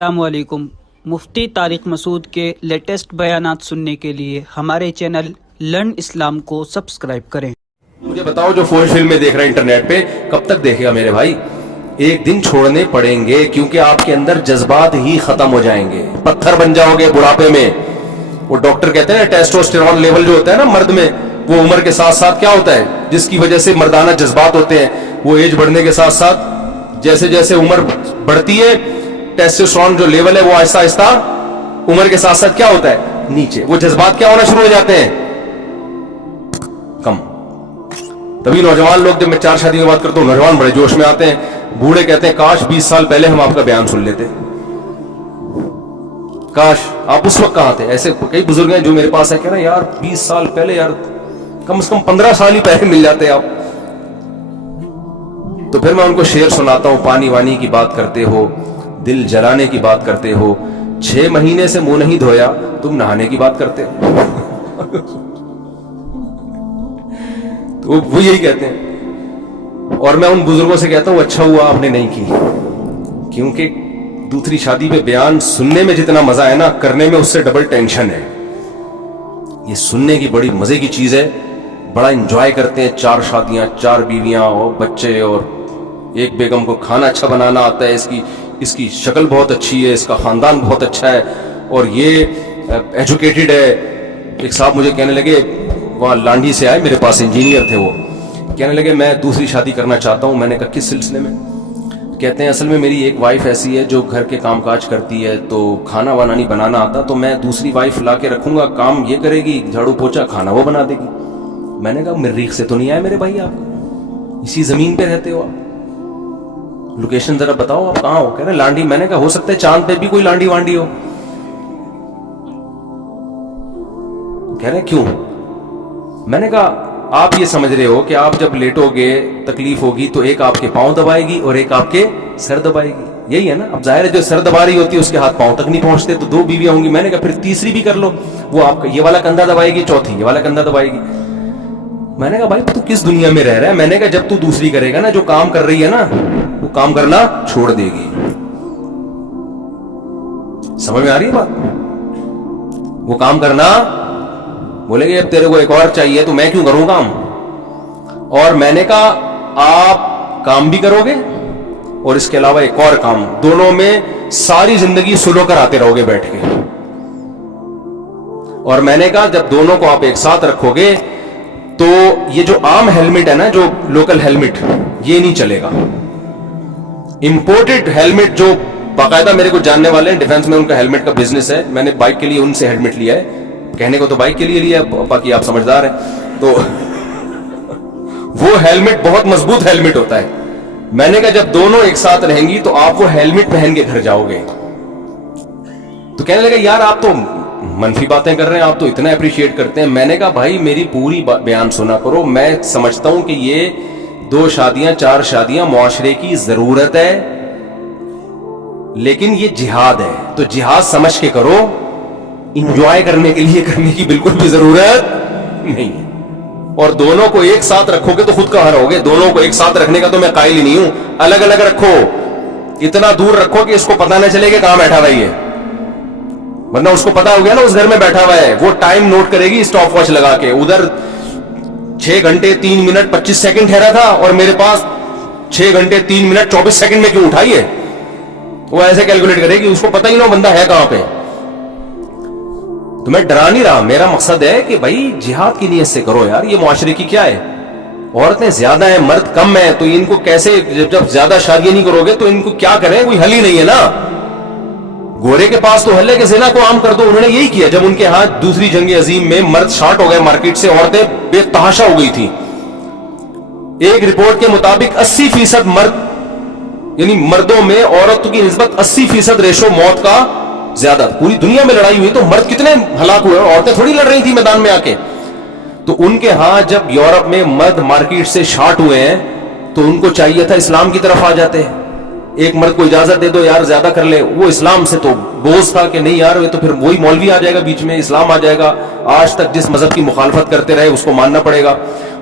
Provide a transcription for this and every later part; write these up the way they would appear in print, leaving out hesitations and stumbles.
السلام علیکم۔ مفتی طارق مسعود کے لیٹسٹ بیانات سننے کے لیے ہمارے چینل لرن اسلام کو سبسکرائب کریں۔ مجھے بتاؤ جو فوج فلمیں دیکھ رہے ہیں انٹرنیٹ پہ، کب تک دیکھے گا میرے بھائی؟ ایک دن چھوڑنے پڑیں گے، کیونکہ آپ کے اندر جذبات ہی ختم ہو جائیں گے، پتھر بن جاؤ گے بڑھاپے میں۔ وہ ڈاکٹر کہتے ہیں ٹیسٹوسٹیرون لیول جو ہوتا ہے نا مرد میں، وہ عمر کے ساتھ ساتھ کیا ہوتا ہے جس کی وجہ سے مردانہ جذبات ہوتے ہیں، وہ ایج بڑھنے کے ساتھ ساتھ جیسے جیسے عمر بڑھتی ہے ٹیسٹوسٹیرون جو لیول ہے وہ آہستہ آہستہ عمر کے ساتھ ساتھ کیا ہوتا ہے نیچے، وہ جذبات کیا ہونا شروع ہو جاتے ہیں کم۔ تبھی نوجوان لوگ، جب میں 4 شادی کی بات کرتا ہوں، نوجوان بڑے جوش میں آتے ہیں، بوڑھے کہتے ہیں کاش 20 سال پہلے ہم آپ کا بیان سن لیتے، کاش آپ اس وقت کہاں تھے۔ ایسے کئی بزرگ ہیں جو میرے پاس ہے، کہہ رہے ہیں یار 20 سال پہلے، یار کم از کم 15 سال ہی پہلے مل جاتے آپ۔ تو پھر میں ان کو شعر سناتا ہوں، پانی وانی کی بات کرتے ہو، دل جلانے کی بات کرتے ہو، 6 مہینے سے منہ نہیں دھویا، تم نہانے کی بات کرتے ہو۔ تو وہ یہی کہتے ہیں، اور میں ان بزرگوں سے کہتا ہوں اچھا ہوا آپ نے نہیں کی، کیونکہ دوسری شادی پہ بیان سننے میں جتنا مزہ ہے نا، کرنے میں اس سے ڈبل ٹینشن ہے۔ یہ سننے کی بڑی مزے کی چیز ہے، بڑا انجوائے کرتے ہیں، 4 شادیاں، 4 بیویاں اور بچے، اور ایک بیگم کو کھانا اچھا بنانا آتا ہے، اس کی شکل بہت اچھی ہے، اس کا خاندان بہت اچھا ہے، اور یہ ایجوکیٹڈ ہے۔ ایک صاحب مجھے کہنے لگے، وہاں لانڈھی سے آئے میرے پاس، انجینئر تھے، وہ کہنے لگے میں دوسری شادی کرنا چاہتا ہوں۔ میں نے کہا کس سلسلے میں؟ کہتے ہیں اصل میں میری ایک وائف ایسی ہے جو گھر کے کام کاج کرتی ہے، تو کھانا وانا نہیں بنانا آتا، تو میں دوسری وائف لا کے رکھوں گا، کام یہ کرے گی، جھاڑو پوچھا کھانا وہ بنا دے گی۔ میں نے کہا مریخ سے تو نہیں آئے میرے بھائی آپ، اسی زمین پہ رہتے ہو آپ، لوکیشن ذرا بتاؤ آپ کہاں ہو؟ کہہ رہے لانڈی۔ میں نے کہا ہو سکتا ہے چاند پہ بھی کوئی لانڈی وانڈی ہو۔ کہہ رہے کیوں؟ میں نے کہا آپ یہ سمجھ رہے ہو کہ آپ جب لیٹو گے تکلیف ہوگی تو ایک آپ کے پاؤں دبائے گی اور ایک آپ کے سر دبائے گی، یہی ہے نا؟ اب ظاہر ہے جو سر دبا رہی ہوتی ہے اس کے ہاتھ پاؤں تک نہیں پہنچتے، تو 2 بیویاں ہوں گی۔ میں نے کہا پھر تیسری بھی کر لو، وہ آپ کا یہ والا کندھا دبائے گی، چوتھی یہ والا کندھا دبائے گی۔ میں نے کہا بھائی تو کس دنیا میں رہ رہا ہے؟ میں نے کہا جب تو دوسری کرے گا نا، جو کام کر رہی ہے نا وہ کام کرنا چھوڑ دے گی۔ سمجھ میں آ رہی ہے بات؟ وہ کام کرنا، بولے گے اب تیرے کو ایک اور چاہیے تو میں کیوں کروں کام؟ اور میں نے کہا آپ کام بھی کرو گے اور اس کے علاوہ ایک اور کام، دونوں میں ساری زندگی سلو کر آتے رہو گے بیٹھ کے۔ اور میں نے کہا جب دونوں کو آپ ایک ساتھ رکھو گے تو یہ جو عام ہیلمٹ ہے نا، جو لوکل ہیلمٹ، یہ نہیں چلے گا۔ امپورٹڈ ہیلمٹ جو باقاعدہ میرے کو جاننے والے ہیں ڈیفنس میں، ان کا ہیلمٹ کا بزنس ہے، میں نے بائک کے لیے ان سے ہیلمٹ لیا ہے، کہنے کو تو بائک کے لیے لیا، باقی آپ سمجھدار ہیں، تو وہ ہیلمٹ بہت مضبوط ہیلمٹ ہوتا ہے۔ میں نے کہا جب دونوں ایک ساتھ رہیں گی تو آپ وہ ہیلمٹ پہن کے گھر جاؤ گے۔ تو کہنے لگا یار آپ تو منفی باتیں کر رہے ہیں، آپ تو اتنا اپریشیٹ کرتے ہیں۔ میں نے کہا بھائی میری پوری بیان سنا کرو، میں سمجھتا ہوں کہ یہ 2 شادیاں 4 شادیاں معاشرے کی ضرورت ہے، لیکن یہ جہاد ہے، تو جہاد سمجھ کے کرو، انجوائے کرنے کے لیے کرنے کی بالکل بھی ضرورت نہیں ہے۔ اور دونوں کو ایک ساتھ رکھو گے تو خود کہاں رہو گے؟ دونوں کو ایک ساتھ رکھنے کا تو میں قائل ہی نہیں ہوں، الگ الگ رکھو، اتنا دور رکھو کہ اس کو پتہ نہ چلے کہ کہاں بیٹھا ہوا ہے، ورنہ اس کو پتا ہو گیا نا اس گھر میں بیٹھا ہوا ہے، وہ ٹائم نوٹ کرے گی اسٹاپ واچ لگا کے، ادھر 6 گھنٹے 3 منٹ 25 سیکنڈ ٹھہرا تھا اور میرے پاس 6 گھنٹے 3 منٹ 24 سیکنڈ میں کیوں اٹھائی ہے، وہ ایسے کیلکولیٹ کرے گی، اس کو پتہ ہی نہ بندہ ہے کہاں پہ۔ تو میں ڈرا نہیں رہا، میرا مقصد ہے کہ بھائی جہاد کی نیت سے کرو یار، یہ معاشرے کی کیا ہے، عورتیں زیادہ ہیں مرد کم ہیں، تو ان کو کیسے، جب زیادہ شادیاں نہیں کرو گے تو ان کو کیا کریں، کوئی حل ہی نہیں ہے نا۔ گورے کے پاس تو حل ہے کہ زنا کو عام کر دو، انہوں نے یہی کیا جب ان کے ہاتھ دوسری جنگ عظیم میں مرد شارٹ ہو گئے مارکیٹ سے، عورتیں بے تحاشا ہو گئی تھی۔ ایک رپورٹ کے مطابق 80% مرد، یعنی مردوں میں عورتوں کی نسبت 80% ریشو موت کا زیادہ، پوری دنیا میں لڑائی ہوئی تو مرد کتنے ہلاک ہوئے، عورتیں تھوڑی لڑ رہی تھی میدان میں آ کے۔ تو ان کے ہاں جب یورپ میں مرد مارکیٹ سے شارٹ ہوئے ہیں تو ان کو چاہیے تھا اسلام کی طرف آ جاتے، ایک مرد کو اجازت دے دو یار زیادہ کر لے، وہ اسلام سے تو بوجھ تھا کہ نہیں یار، تو پھر وہی مولوی آ جائے گا بیچ میں، اسلام آ جائے گا، آج تک جس مذہب کی مخالفت کرتے رہے اس کو ماننا پڑے گا۔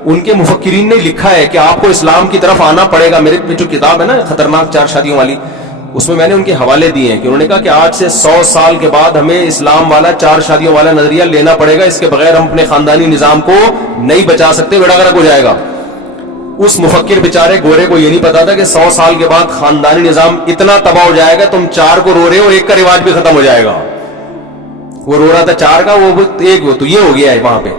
ان کے مفکرین نے لکھا ہے کہ آپ کو اسلام کی طرف آنا پڑے گا۔ میرے پہ جو کتاب ہے نا خطرناک 4 شادیوں والی، اس میں نے ان کے حوالے دیے ہیں کہ انہوں نے کہا کہ آج سے 100 سال کے بعد ہمیں اسلام والا 4 شادیوں والا نظریہ لینا پڑے گا, اس کے بغیر ہم اپنے خاندانی نظام کو نہیں بچا سکتے, بیڑا غرق ہو جائے گا. اس مفکر بیچارے گورے کو یہ نہیں پتا تھا کہ 100 سال کے بعد خاندانی نظام اتنا تباہ ہو جائے گا, تم 4 کو رو رہے ہو, 1 کا رواج بھی ختم ہو جائے گا. وہ رو رہا تھا 4 کا, وہ 1, تو یہ ہو گیا ہے وہاں پہ.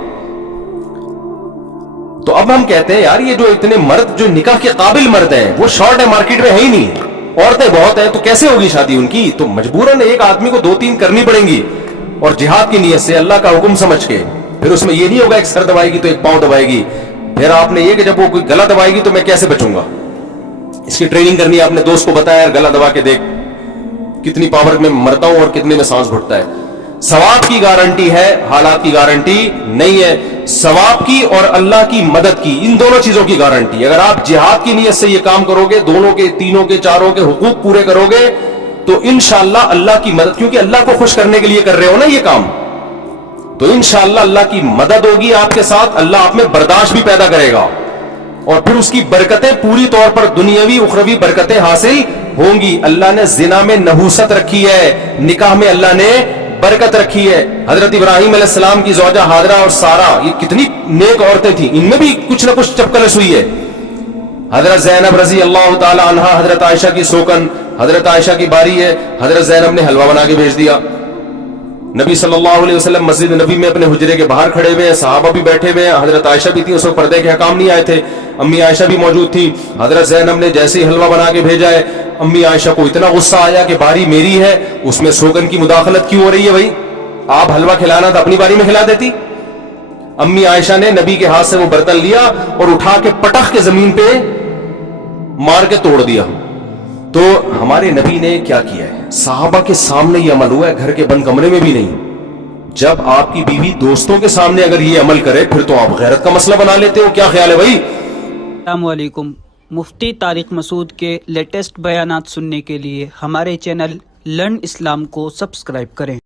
تو اب ہم کہتے ہیں یار یہ جو اتنے مرد جو نکاح کے قابل مرد ہیں وہ شارٹ ہے, مارکیٹ میں ہے ہی نہیں, عورتیں بہت ہیں, تو کیسے ہوگی شادی ان کی؟ تو مجبوراً ایک آدمی کو 2-3 کرنی پڑیں گی, اور جہاد کی نیت سے اللہ کا حکم سمجھ کے. پھر اس میں یہ نہیں ہوگا ایک سر دبائے گی تو ایک پاؤں دبائے گی. پھر آپ نے یہ کہ جب وہ کوئی گلا دبائے گی تو میں کیسے بچوں گا, اس کی ٹریننگ کرنی ہے. آپ نے دوست کو بتایا گلا دبا کے دیکھ کتنی پاور میں مرتا ہوں اور کتنے میں سانس گھٹتا ہے. ثواب کی گارنٹی ہے, حالات کی گارنٹی نہیں ہے. ثواب کی اور اللہ کی مدد کی, ان دونوں چیزوں کی گارنٹی. اگر آپ جہاد کی نیت سے یہ کام کرو گے, دونوں کے, تینوں کے, چاروں کے حقوق پورے کرو گے, تو انشاءاللہ اللہ کی مدد, کیونکہ اللہ کو خوش کرنے کے لیے کر رہے ہو نا یہ کام, تو انشاءاللہ اللہ کی مدد ہوگی آپ کے ساتھ. اللہ آپ میں برداشت بھی پیدا کرے گا, اور پھر اس کی برکتیں پوری طور پر دنیاوی اخروی برکتیں حاصل ہوں گی. اللہ نے زنا میں نحوست رکھی ہے, نکاح میں اللہ نے برکت رکھی ہے. حضرت ابراہیم علیہ السلام کی زوجہ ہاجرہ اور سارہ, یہ کتنی نیک عورتیں تھیں, ان میں بھی کچھ نہ کچھ چپکلش ہوئی ہے. حضرت زینب رضی اللہ تعالی عنہا, حضرت عائشہ کی سوکن, حضرت عائشہ کی باری ہے, حضرت زینب نے حلوہ بنا کے بھیج دیا. نبی صلی اللہ علیہ وسلم مسجد نبی میں اپنے حجرے کے باہر کھڑے ہوئے ہیں, صحابہ بھی بیٹھے ہوئے ہیں, حضرت عائشہ بھی تھی, اس وقت پردے کے حکام نہیں آئے تھے, امی عائشہ بھی موجود تھی. حضرت زینب نے جیسے ہی حلوہ بنا کے بھیجا ہے, امی عائشہ کو اتنا غصہ آیا کہ باری میری ہے, اس میں سوگن کی مداخلت کیوں ہو رہی ہے؟ بھائی آپ حلوہ کھلانا تو اپنی باری میں کھلا دیتی. امی عائشہ نے نبی کے ہاتھ سے وہ برتن لیا اور اٹھا کے پٹخ کے زمین پہ مار کے توڑ دیا. تو ہمارے نبی نے کیا کیا ہے, صحابہ کے سامنے یہ عمل ہوا ہے, گھر کے بند کمرے میں بھی نہیں. جب آپ کی بیوی دوستوں کے سامنے اگر یہ عمل کرے, پھر تو آپ غیرت کا مسئلہ بنا لیتے ہو. کیا خیال ہے بھائی؟ السلام علیکم. مفتی طارق مسعود کے لیٹسٹ بیانات سننے کے لیے ہمارے چینل لرن اسلام کو سبسکرائب کریں.